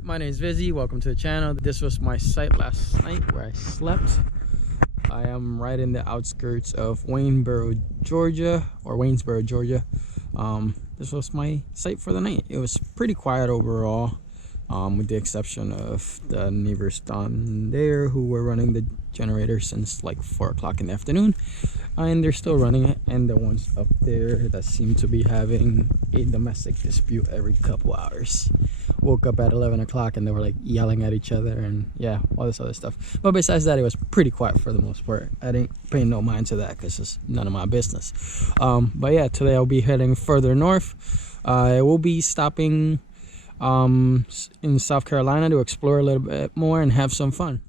there, my name is Vizzy. Welcome to the channel. This was my site last night where I slept. I am right in the outskirts of Waynesboro, Georgia. This was my site for the night. It was pretty quiet overall, with the exception of the neighbors down there who were running the generator since like 4 o'clock in the afternoon, and they're still running it, and the ones up there that seem to be having a domestic dispute every couple hours. Woke up at 11 o'clock and they were like yelling at each other and yeah, all this other stuff. But besides that, it was pretty quiet for the most part. I didn't pay no mind to that because it's none of my business. But yeah, today I'll be heading further north. I will be stopping in South Carolina to explore a little bit more and have some fun.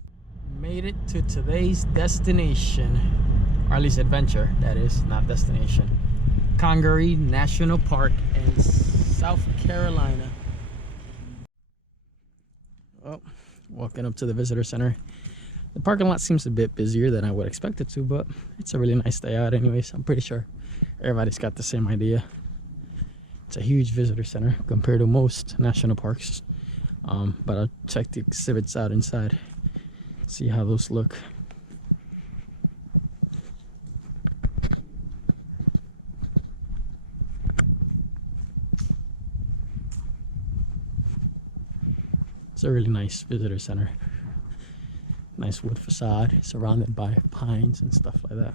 Made it to today's destination, or at least adventure, that is, not destination. Congaree National Park in South Carolina. Oh, walking up to the visitor center. The parking lot seems a bit busier than I would expect it to, but it's a really nice day out anyways. I'm pretty sure everybody's got the same idea. It's a huge visitor center compared to most national parks. But I'll check the exhibits out inside, see how those look. It's a really nice visitor center. Nice wood facade surrounded by pines and stuff like that.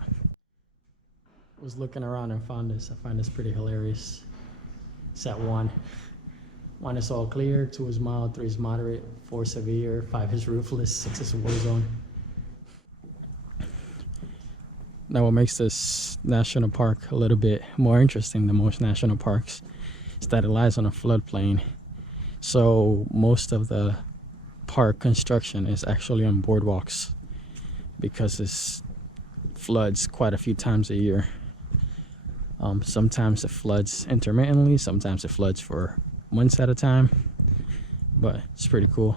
Was looking around and found this. I find this pretty hilarious. It's at 1. 1 is all clear, 2 is mild, 3 is moderate, 4 severe, 5 is roofless, 6 is war zone. Now what makes this national park a little bit more interesting than most national parks is that it lies on a floodplain. So most of the park construction is actually on boardwalks because it floods quite a few times a year. Sometimes it floods intermittently, sometimes it floods for months at a time, but it's pretty cool.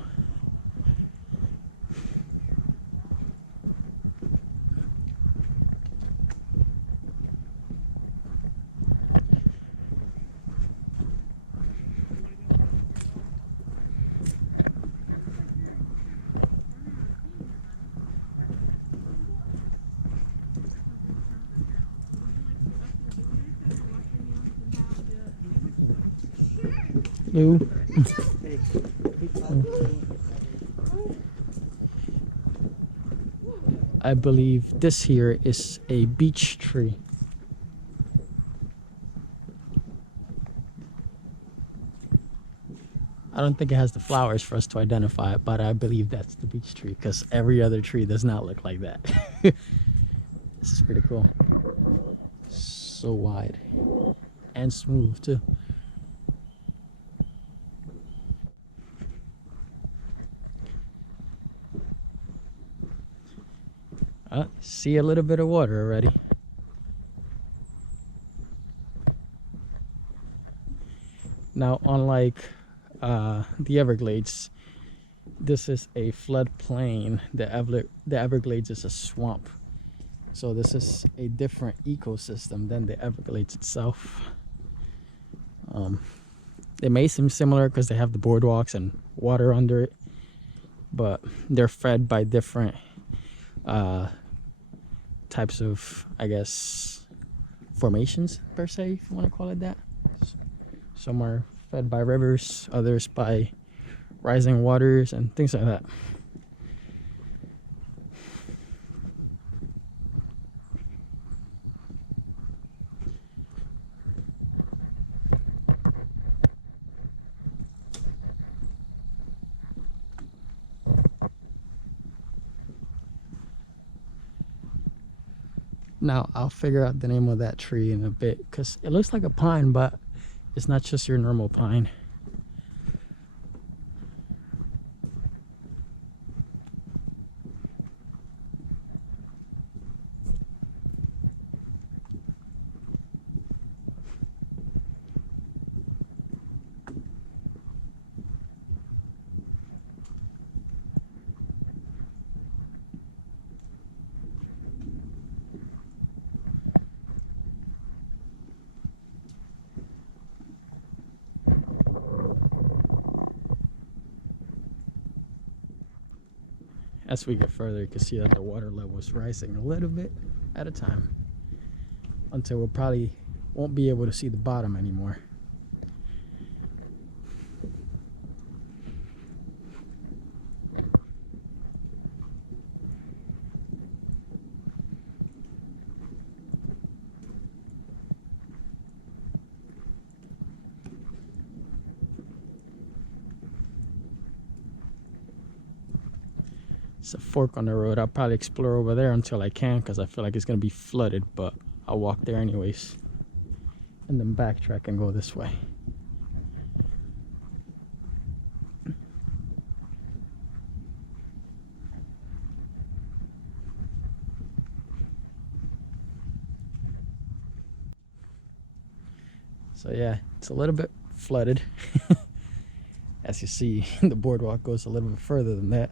Hello. I believe this here is a beech tree. I don't think it has the flowers for us to identify it, but I believe that's the beech tree because every other tree does not look like that. This is pretty cool. So wide and smooth too. See a little bit of water already. Now, unlike the Everglades, this is a floodplain. The Everglades is a swamp. So this is a different ecosystem than the Everglades itself. They may seem similar because they have the boardwalks and water under it, but they're fed by different types of, I guess, formations per se, if you want to call it that. Some are fed by rivers, others by rising waters and things like that. Now, I'll figure out the name of that tree in a bit because it looks like a pine, but it's not just your normal pine. As we get further, you can see that the water level is rising a little bit at a time until we probably won't be able to see the bottom anymore. It's a fork on the road. I'll probably explore over there until I can, because I feel like it's going to be flooded, but I'll walk there anyways and then backtrack and go this way. So yeah, it's a little bit flooded. As you see, the boardwalk goes a little bit further than that,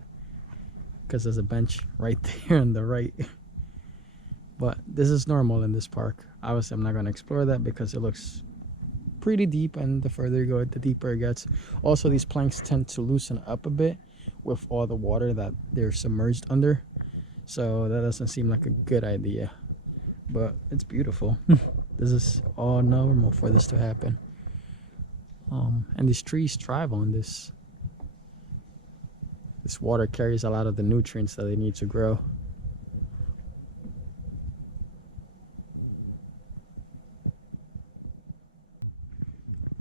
because there's a bench right there on the right. But this is normal in this park. Obviously, I'm not going to explore that because it looks pretty deep, and the further you go, the deeper it gets. Also, these planks tend to loosen up a bit with all the water that they're submerged under. So that doesn't seem like a good idea. But it's beautiful. This is all normal for this to happen. And these trees thrive on this. This water carries a lot of the nutrients that they need to grow.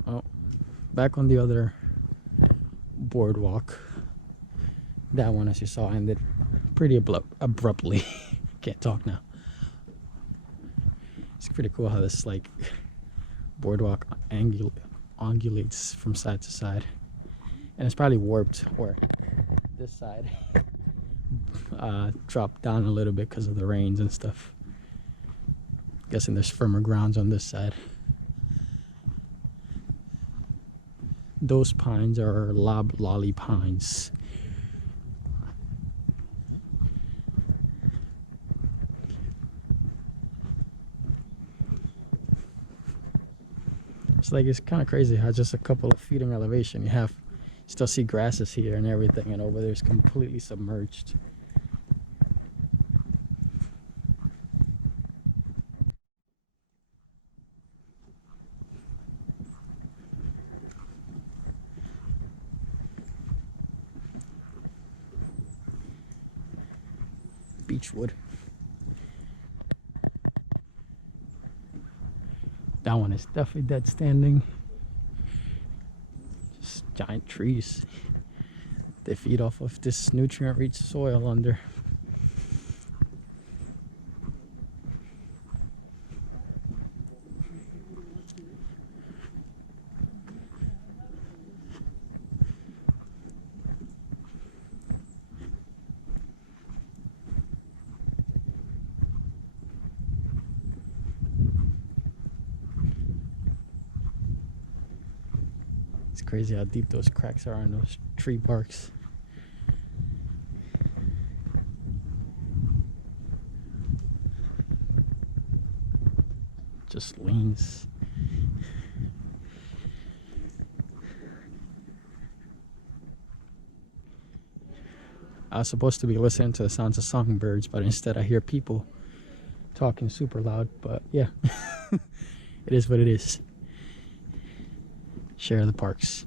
Oh, back on the other boardwalk. That one, as you saw, ended pretty abruptly. Can't talk now. It's pretty cool how this like boardwalk ungulates from side to side, and it's probably warped, or this side dropped down a little bit because of the rains and stuff. Guessing there's firmer grounds on this side. Those pines are loblolly pines. It's like, it's kind of crazy how just a couple of feet in elevation you still see grasses here and everything, and over there is completely submerged. Beechwood. That one is definitely dead standing. Just giant trees. They feed off of this nutrient-rich soil under. It's crazy how deep those cracks are on those tree barks. Just leans. I was supposed to be listening to the sounds of songbirds, but instead I hear people talking super loud. But yeah, it is what it is. Share the parks.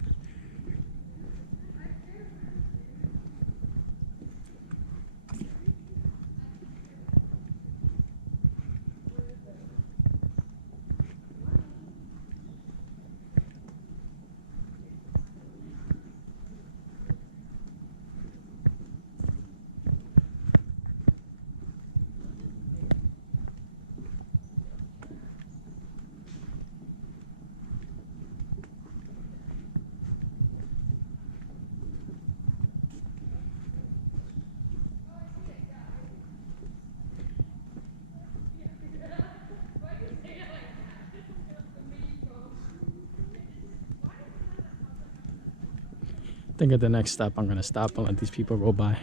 I think at the next stop I'm gonna stop and let these people go by.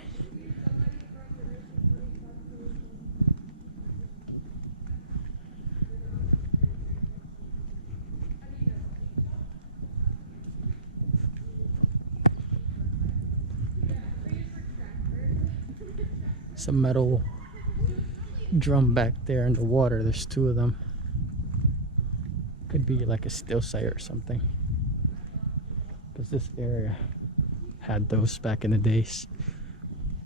There's a metal drum back there in the water. There's two of them. Could be like a still site or something, because this area had those back in the days.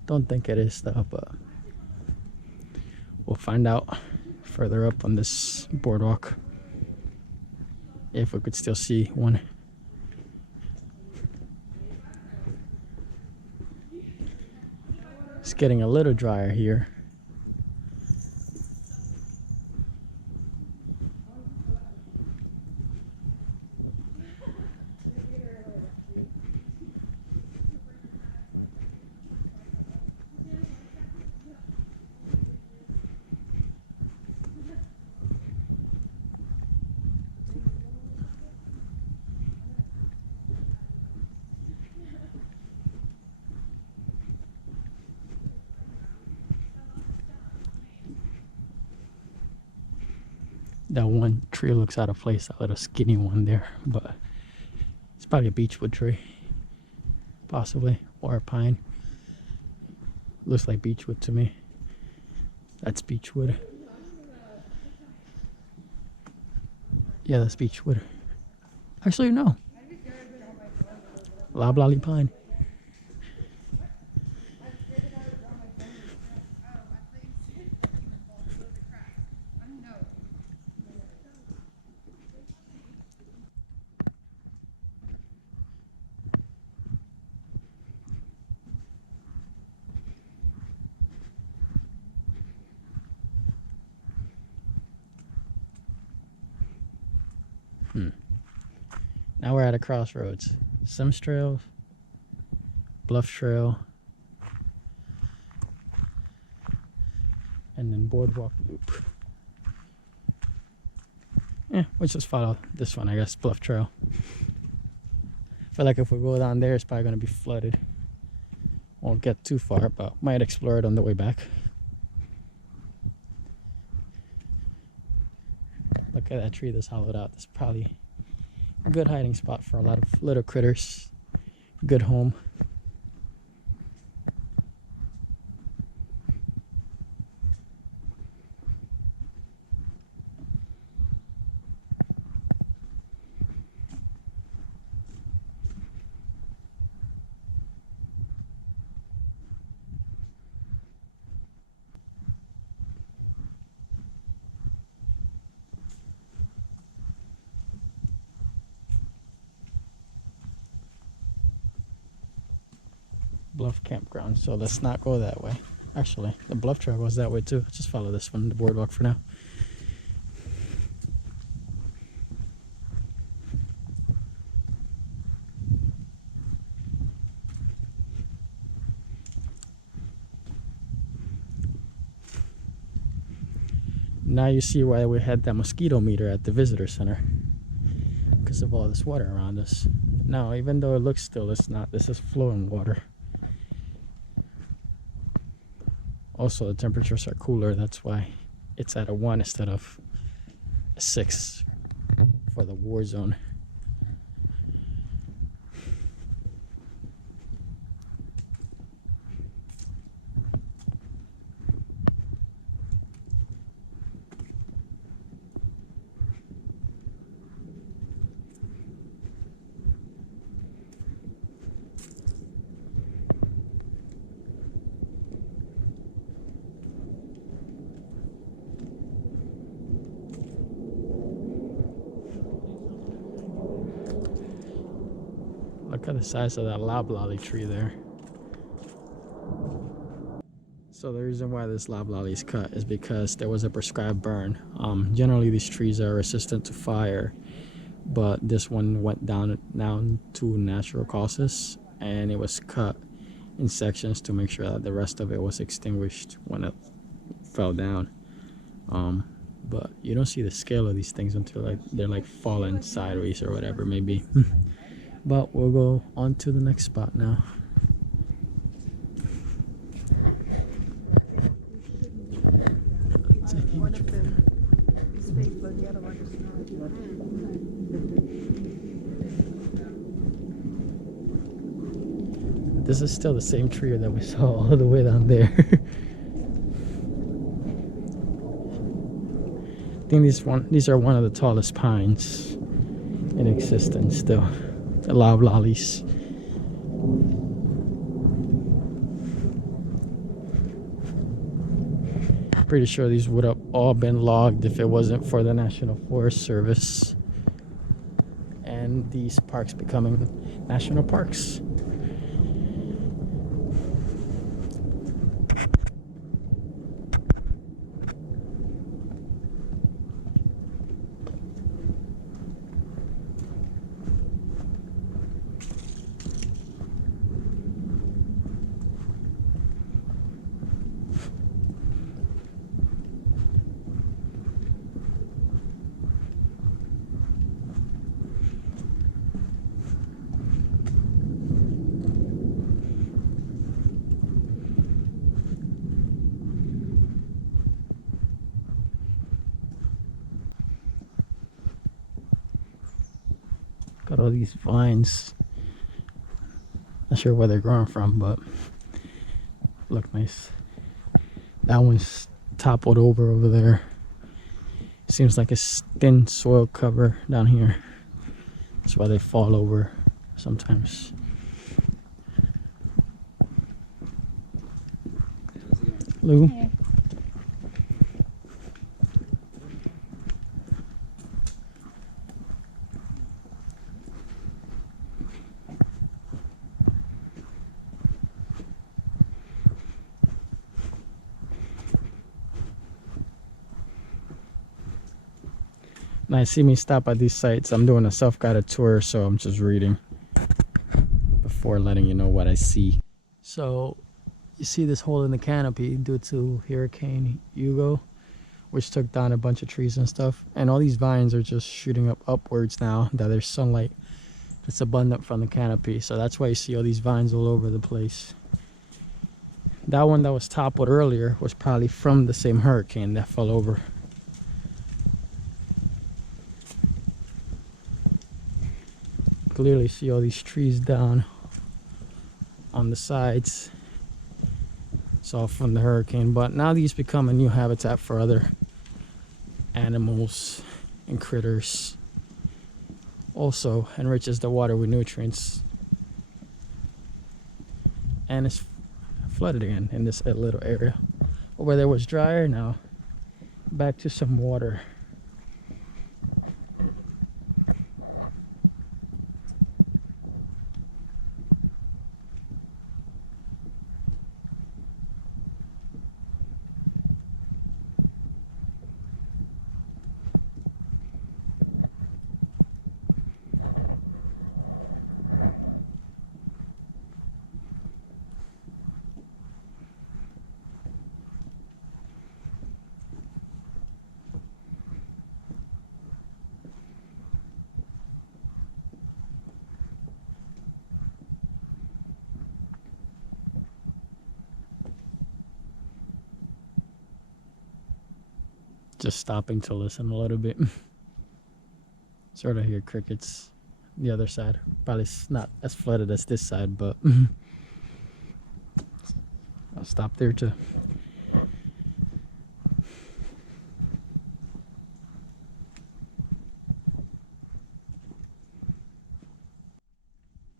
Don't think it is though, but we'll find out further up on this boardwalk if we could still see one. It's getting a little drier here. That one tree looks out of place, that little skinny one there, but it's probably a beechwood tree, possibly, or a pine. Looks like beechwood to me. That's beechwood. Yeah, that's beechwood. Actually, no. Loblolly pine. Now we're at a crossroads. Sims Trail, Bluff Trail, and then Boardwalk Loop. Yeah, we'll just follow this one, I guess, Bluff Trail. I feel like if we go down there, it's probably going to be flooded. Won't get too far, but might explore it on the way back. Look at that tree that's hollowed out. That's probably a good hiding spot for a lot of little critters. Good home. Bluff campground, so let's not go that way. Actually, the Bluff Trail goes that way too. Just follow this one, the boardwalk, for now. Now you see why we had that mosquito meter at the visitor center, because of all this water around us. Now, even though it looks still, it's not. This is flowing water. Also, the temperatures are cooler. That's why it's at a 1 instead of a 6 for the war zone. Look at the size of that loblolly tree there. So the reason why this loblolly is cut is because there was a prescribed burn. Generally these trees are resistant to fire, but this one went down to natural causes, and it was cut in sections to make sure that the rest of it was extinguished when it fell down. But you don't see the scale of these things until they're like falling sideways or whatever, maybe. But we'll go on to the next spot now. This is still the same tree that we saw all the way down there. think these are one of the tallest pines in existence still. The loblollies. Pretty sure these would have all been logged if it wasn't for the National Forest Service and these parks becoming national parks. Got all these vines. Not sure where they're growing from, but look nice. That one's toppled over there. Seems like it's thin soil cover down here. That's why they fall over sometimes. Lou? Yeah. Now, see me stop at these sites. I'm doing a self-guided tour, so I'm just reading before letting you know what I see. So, you see this hole in the canopy due to Hurricane Hugo, which took down a bunch of trees and stuff. And all these vines are just shooting up upwards now that there's sunlight that's abundant from the canopy. So that's why you see all these vines all over the place. That one that was toppled earlier was probably from the same hurricane that fell over. Clearly see all these trees down on the sides. It's all from the hurricane, but now these become a new habitat for other animals and critters. Also enriches the water with nutrients, and it's flooded again in this little area. Over there was drier, now back to some water. Just stopping to listen a little bit. Sort of hear crickets the other side. Probably not as flooded as this side, but I'll stop there too.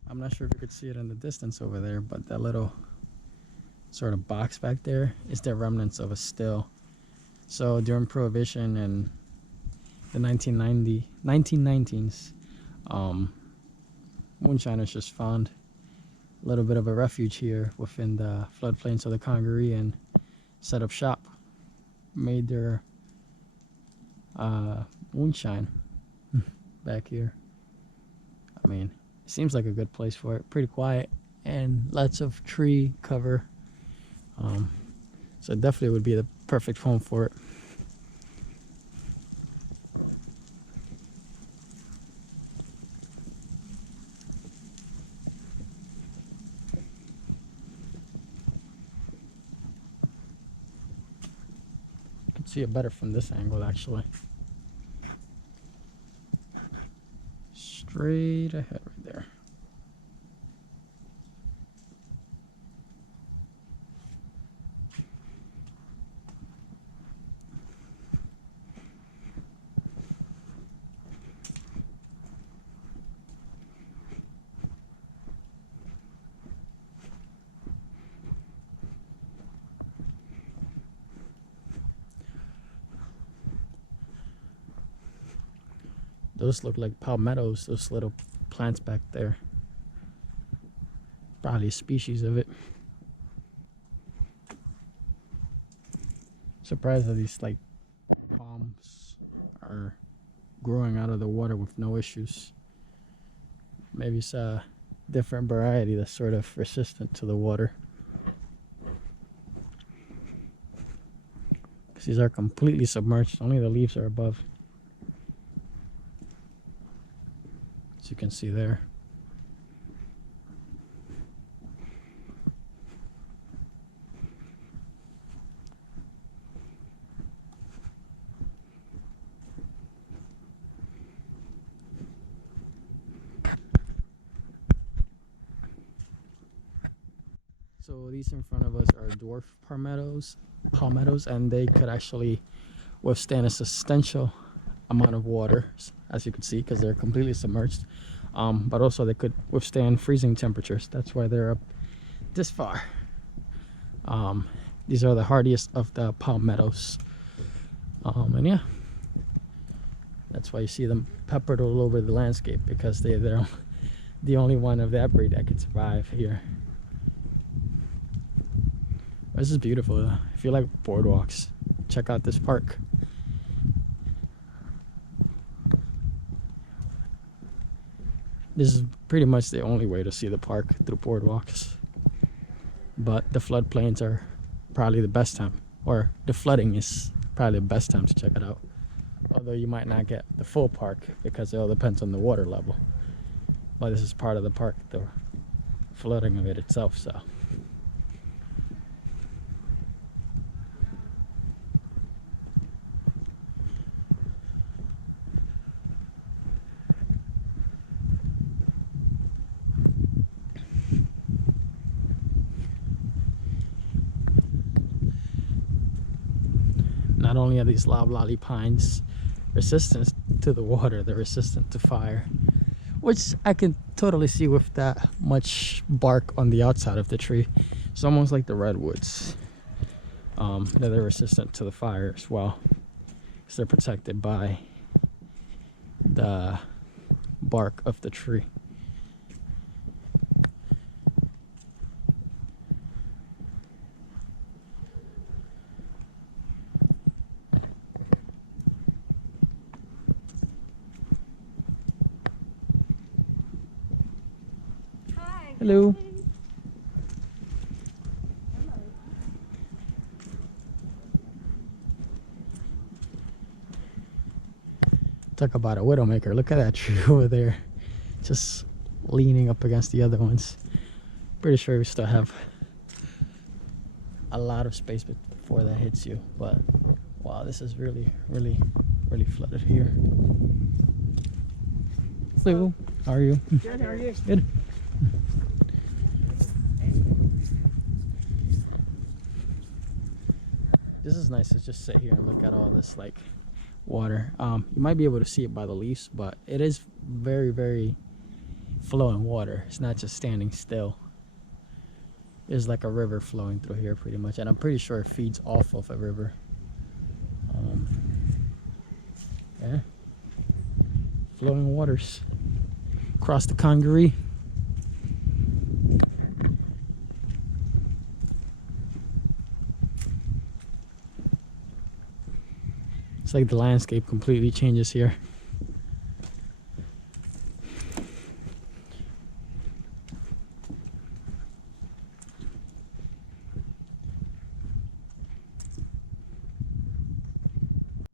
I'm not sure if you could see it in the distance over there, but that little sort of box back there is the remnants of a still. So during Prohibition and the 1919s, moonshiners just found a little bit of a refuge here within the floodplains of the Congaree and set up shop. Made their moonshine back here. I mean, it seems like a good place for it. Pretty quiet and lots of tree cover. So it definitely would be the perfect home for it. You can see it better from this angle, actually. Straight ahead right there. Those look like palmettos, those little plants back there. Probably a species of it. Surprised that these like palms are growing out of the water with no issues. Maybe it's a different variety that's sort of resistant to the water. These are completely submerged, only the leaves are above. As you can see there. So these in front of us are dwarf palmettos, and they could actually withstand a substantial amount of water, as you can see, because they're completely submerged. But also they could withstand freezing temperatures. That's why they're up this far. These are the hardiest of the palmettos. And yeah, that's why you see them peppered all over the landscape, because they're the only one of that breed that could survive here. This is beautiful. If you like boardwalks, check out this park. This is pretty much the only way to see the park, through boardwalks. But the floodplains are probably the best time, or the flooding is probably the best time to check it out. Although you might not get the full park because it all depends on the water level. But this is part of the park, the flooding of it itself, so. Not only are these loblolly pines resistant to the water, they're resistant to fire, which I can totally see with that much bark on the outside of the tree. It's almost like the redwoods, that they're resistant to the fire as well, because they're protected by the bark of the tree. Hello. Talk about a widowmaker. Look at that tree over there, just leaning up against the other ones. Pretty sure we still have a lot of space before that hits you, but wow, this is really flooded here. Hello, how are you? Good, how are you? Good. This is nice to just sit here and look at all this like water. You might be able to see it by the leaves, but it is very flowing water. It's not just standing still. There's like a river flowing through here pretty much, and I'm pretty sure it feeds off of a river. Yeah, flowing waters across the Congaree. It's like the landscape completely changes here.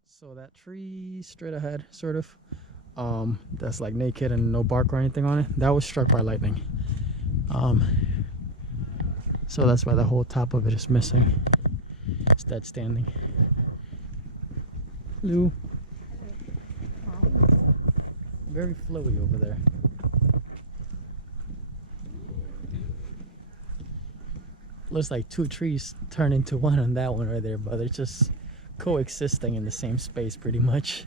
So that tree straight ahead, sort of, that's like naked and no bark or anything on it, that was struck by lightning. So that's why the whole top of it is missing. It's dead standing. Hello. Very flowy over there. Looks like two trees turned into one on that one right there, but they're just coexisting in the same space pretty much.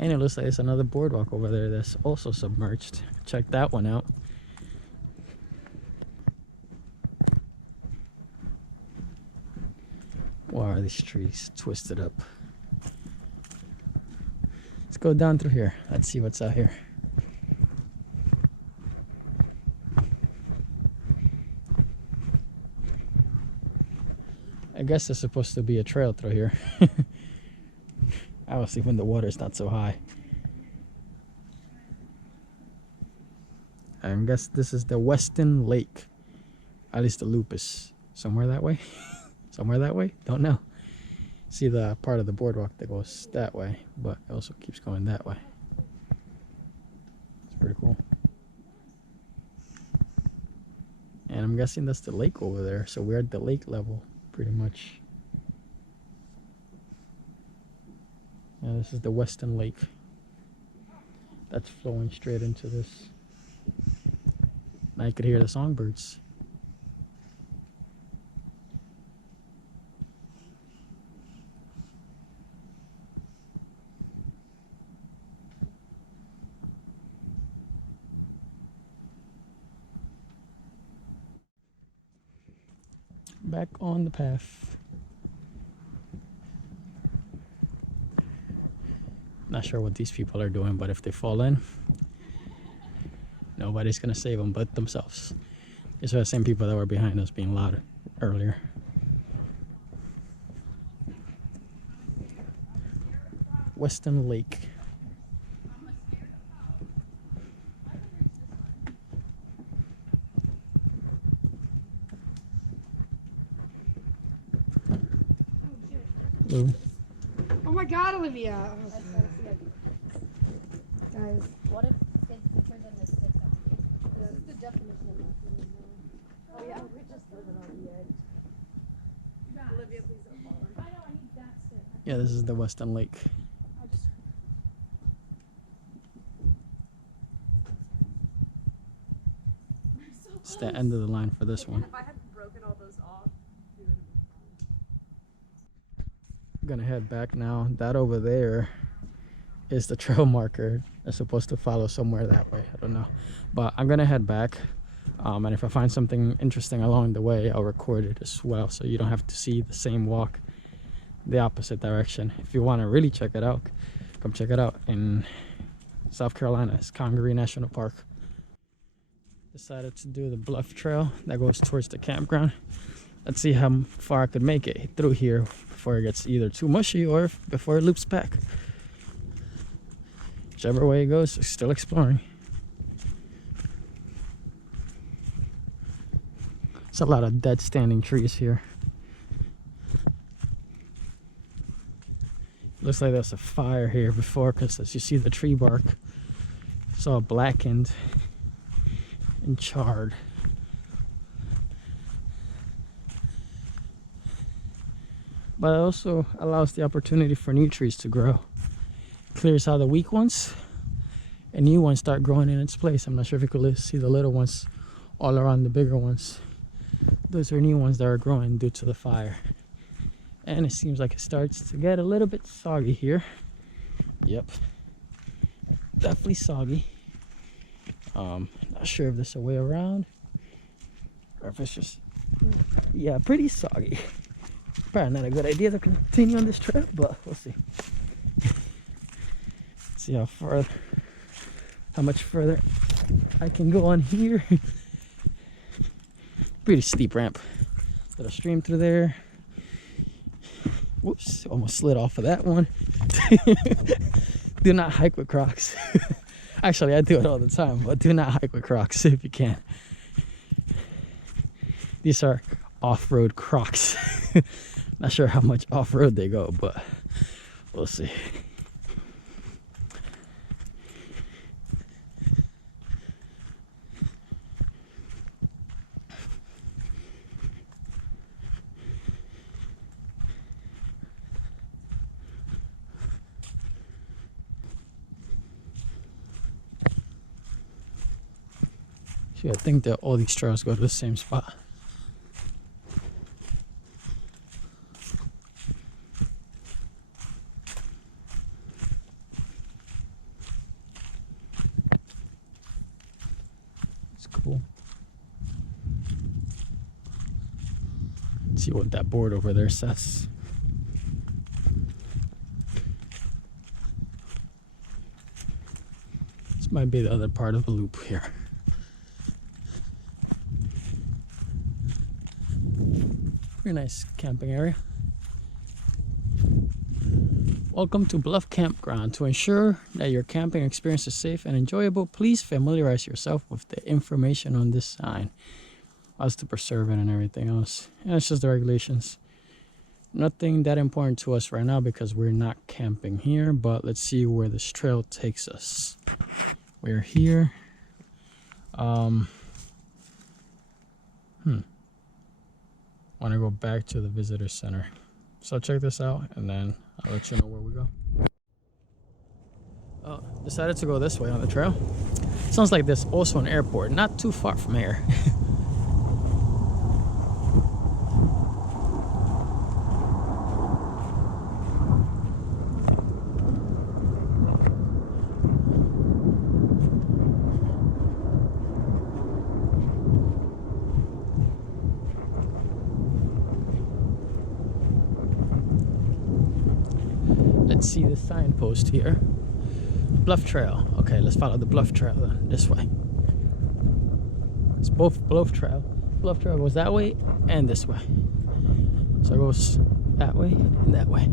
And it looks like there's another boardwalk over there that's also submerged. Check that one out. Why are these trees twisted up? Let's go down through here. Let's see what's out here. I guess there's supposed to be a trail through here. Obviously when the water's not so high. I guess this is the Westin Lake. At least the loop is somewhere that way. Somewhere that way? Don't know. See the part of the boardwalk that goes that way, but it also keeps going that way. It's pretty cool. And I'm guessing that's the lake over there. So we're at the lake level, pretty much. Yeah, this is the Westin Lake. That's flowing straight into this. Now you could hear the songbirds. Back on the path. Not sure what these people are doing, but if they fall in, nobody's gonna save them but themselves. These are the same people that were behind us being loud earlier. Westin Lake. Ooh. Oh my God, Olivia! Oh, guys, What if it's different than the sticks up here? this is the definition of that. Oh yeah, we're just living on the edge. Olivia, please don't fall in. I know, I need that stick. Yeah, this is the Westin Lake. It's the end of the line for this one. If I hadn't broken all those off, we would have I'm gonna head back now. That over there is the trail marker. It's supposed to follow somewhere that way. I don't know, but I'm gonna head back. And if I find something interesting along the way, I'll record it as well, so you don't have to see the same walk the opposite direction. If you want to really check it out, come check it out in South Carolina. It's Congaree National Park. Decided to do the Bluff Trail that goes towards the campground. Let's see how far I could make it through here before it gets either too mushy or before it loops back. Whichever way it goes, we're still exploring. It's a lot of dead standing trees here. Looks like there's a fire here before, because as you see the tree bark, it's all blackened and charred. But it also allows the opportunity for new trees to grow. Clears out the weak ones and new ones start growing in its place. I'm not sure if you could see the little ones all around the bigger ones. Those are new ones that are growing due to the fire. And it seems like it starts to get a little bit soggy here. Yep, definitely soggy. Not sure if there's a way around or if it's just, yeah, pretty soggy. Probably not a good idea to continue on this trip, but we'll see. See how much further I can go on here. Pretty steep ramp. Little stream through there. Whoops, almost slid off of that one. Do not hike with Crocs. Actually, I do it all the time, but do not hike with Crocs if you can. These are off-road Crocs. Not sure how much off-road they go, but we'll see. See, I think that all these trails go to the same spot. cool. Let's see what that board over there says. This might be the other part of the loop here. Pretty nice camping area. Welcome to Bluff Campground. To ensure that your camping experience is safe and enjoyable, please familiarize yourself with the information on this sign as to preserve it and everything else. And it's just the regulations. Nothing that important to us right now because we're not camping here, but let's see where this trail takes us. We're here. Want to go back to the visitor center. So check this out and then I'll let you know where we go. Oh, decided to go this way on the trail. Sounds like there's also an airport not too far from here. Let's see the signpost here. Bluff Trail. Okay, let's follow the Bluff Trail then, this way. It's both Bluff Trail. Bluff Trail goes that way and this way. So it goes that way and that way.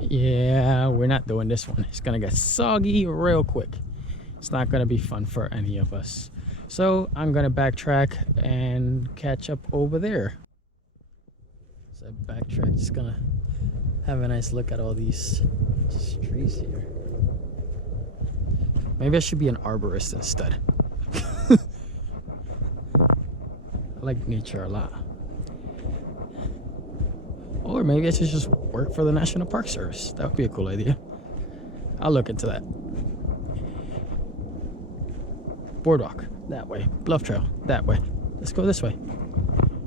Yeah, we're not doing this one. It's gonna get soggy real quick. It's not gonna be fun for any of us. So I'm gonna backtrack and catch up over there. So backtrack, just gonna have a nice look at all these trees here. Maybe I should be an arborist instead. I like nature a lot. Or maybe I should just work for the National Park Service. That would be a cool idea. I'll look into that. Boardwalk, that way. Bluff Trail, that way. Let's go this way.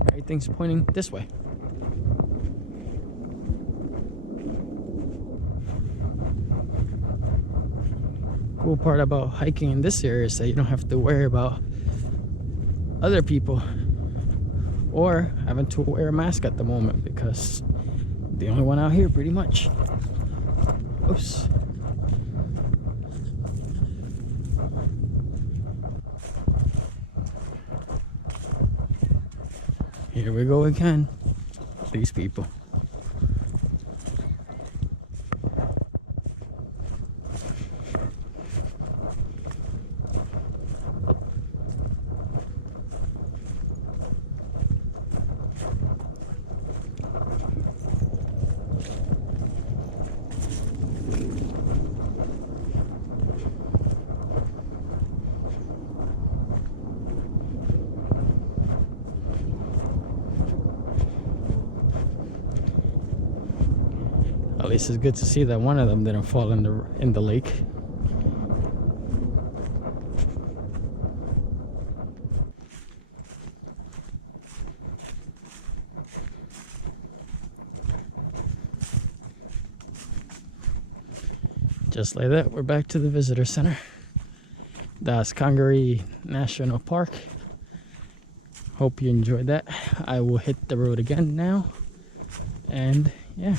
Everything's pointing this way. Cool part about hiking in this area is that you don't have to worry about other people or having to wear a mask at the moment because I'm the only one out here pretty much. Oops. Here we go again. These people. At least it's good to see that one of them didn't fall in the lake. Just like that, we're back to the visitor center. That's Congaree National Park. Hope you enjoyed that. I will hit the road again now. And yeah.